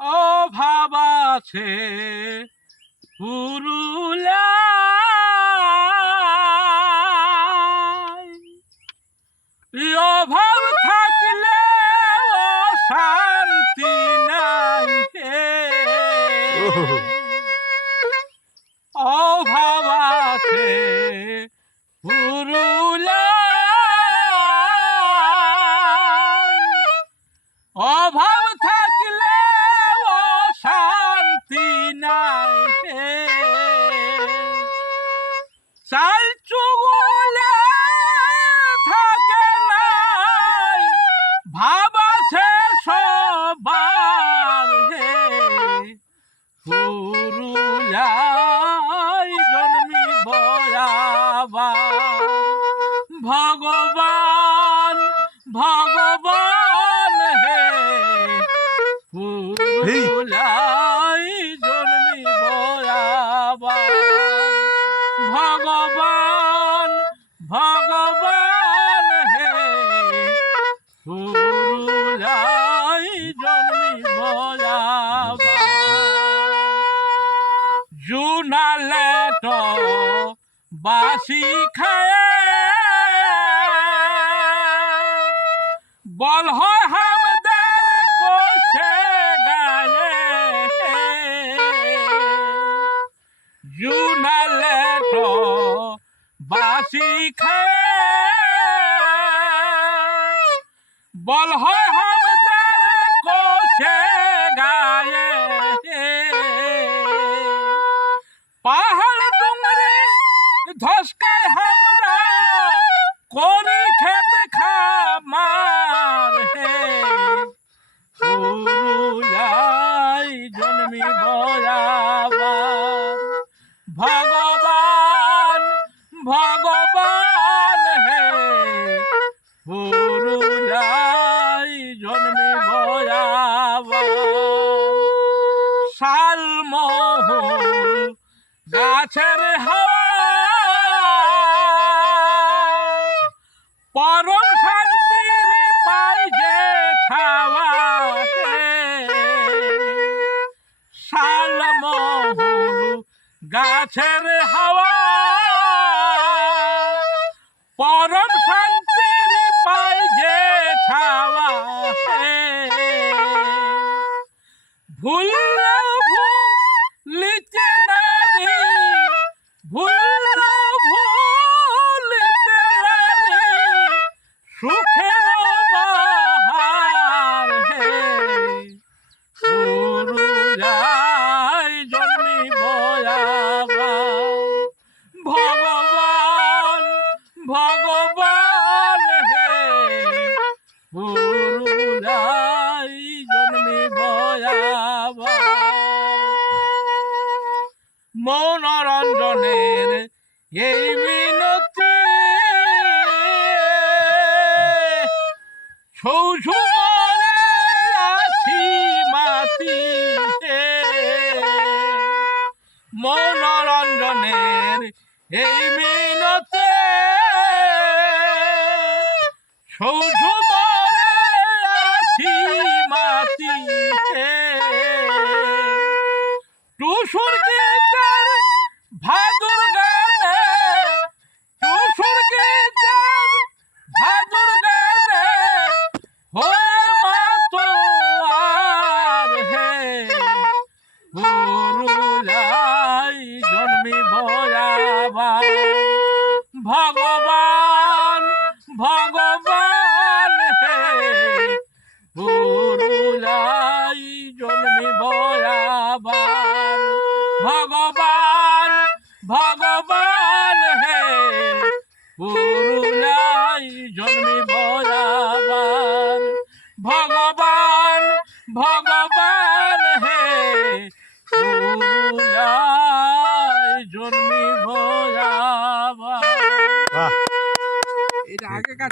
অভাব আছে পুরুলিয়ায়, অভাব থাকলে শান্তি নাই হে। অভাব আছে পুরুলিয়ায়, অভাব থাকলে শান্তি নাই হে। চাল চুগলে থাকে নাই, ভাব আছে সবার হে। পুরুলিয়ায় জন্মিব আবার ভগবান, ভগবান হে। পুরুলিয়ায় জন্মিব আবার ভগবান, ভগবান হে। পুরুলিয়ায় জন্মিব আবার। জুনালে তো বাসি খায়, বল হয় হামদের কোষে গায়ে। জুনালে তো বাসি খায়, বল হয় হামদের কোষে গায়ে। পাহাড় ডুঙ্গরি ধসকায় হামরা করি খেত খামার হে। পুরুলিয়ায় জন্মিব আবার ভগবান, ভগবান হে। পুরুলিয়ায় জন্মিব আবার। শালমহুল গাছের হাওয়া পরম শান্তির পাই যে ছাওয়া হে। শালমহুল গাছের হাওয়া পরম শান্তির পাই যে ছাওয়া হে। ভুললেও ভুলিতে নারী, ভুললেও ভুলিতে নারী সুখের বাহার হে। পুরুলিয়ায় জন্মিব আবার ভগবান, ভগবান হে। পুরুলিয়ায় জন্মিব আবার। মনোরঞ্জনের এই মিনতি সৌসুমনে আছি মাতি হে। মনোরঞ্জনের এই মিনতি সৌসুমনে আছি মাতি হে। টুসুর গীতের ভাদুর গানে, টুসুর গীতের ভাদুর গানে হয়ে মাতোয়ার হে। পুরুলিয়ায় জন্মিব আবার ভগবান, ভগবান হে। পুরুলিয়ায় জন্মিব আবার ভগবান, ভগবান হে। পুরুলিয়ায় জন্মিব আবার ভগবান, ভগবান হে। পুরুলিয়ায় জন্মিব আবার। এটা আগেকার